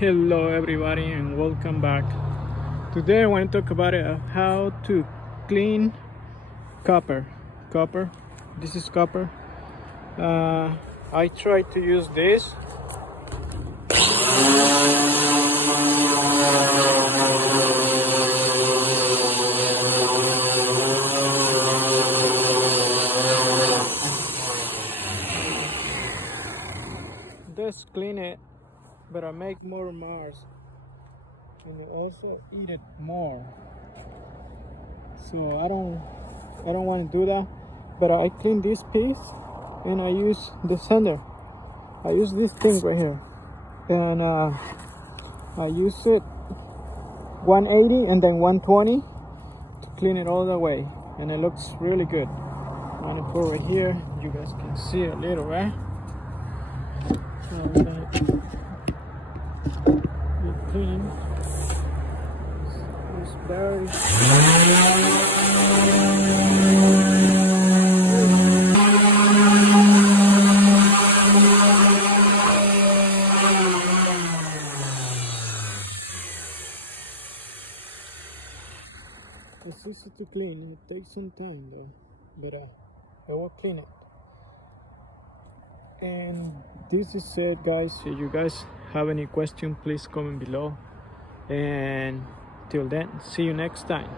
Hello everybody and welcome back. Today I want to talk about how to clean copper. Copper. This is copper. I try to use this. Just clean it, but I make more Mars and also eat it more. So I don't want to do that. But I clean this piece and I use the sander. I use this thing right here, and I use it 180 and then 120 to clean it all the way, and it looks really good. I'm gonna put right here. You guys can see a little, right? So that you clean. It's very. It's easy to clean. It takes some time though, but I will clean it. And this is it, guys. If you guys have any question, please comment below. And till then, see you next time.